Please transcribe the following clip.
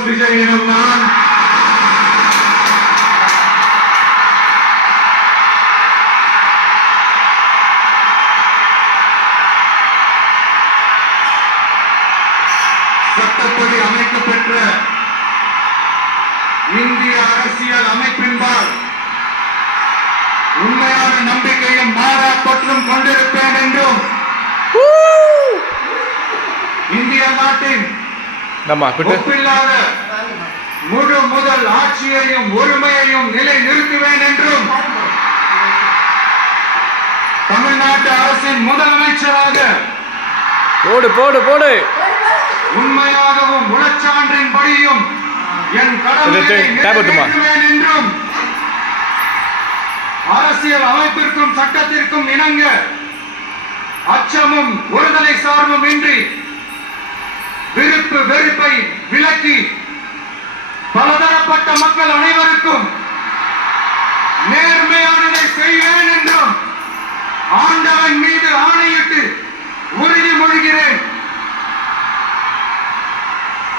விஜயனும் நான் சட்டப்படி அமைக்கப்பெற்ற இந்திய அரசியல் அமைப்பின்பால் உண்மையான நம்பிக்கையும் மாறா பற்றும் கொண்டிருப்பேன் என்றும் இந்திய நாட்டின் ஒப்பில்லாத முழு முதல் ஆட்சியையும் ஒருமையையும் நிலை நிறுத்துவேன் என்றும் தமிழ்நாட்டு அரசின் முதலமைச்சராக உண்மையாகவும் உளச்சான்றின் படியும் என் கடமையை நிறைவேற்றுவேன் என்றும் அரசியல் அமைப்பிற்கும் சட்டத்திற்கும் இணங்க அச்சமும் ஒருதலை சார்பும் இன்றி விருப்பு வெறுப்பை விலக்கி பலதரப்பட்ட மக்கள் அனைவருக்கும் நேர்மையானதை செய்வேன் என்றும் ஆண்டவன் மீது ஆணையிட்டு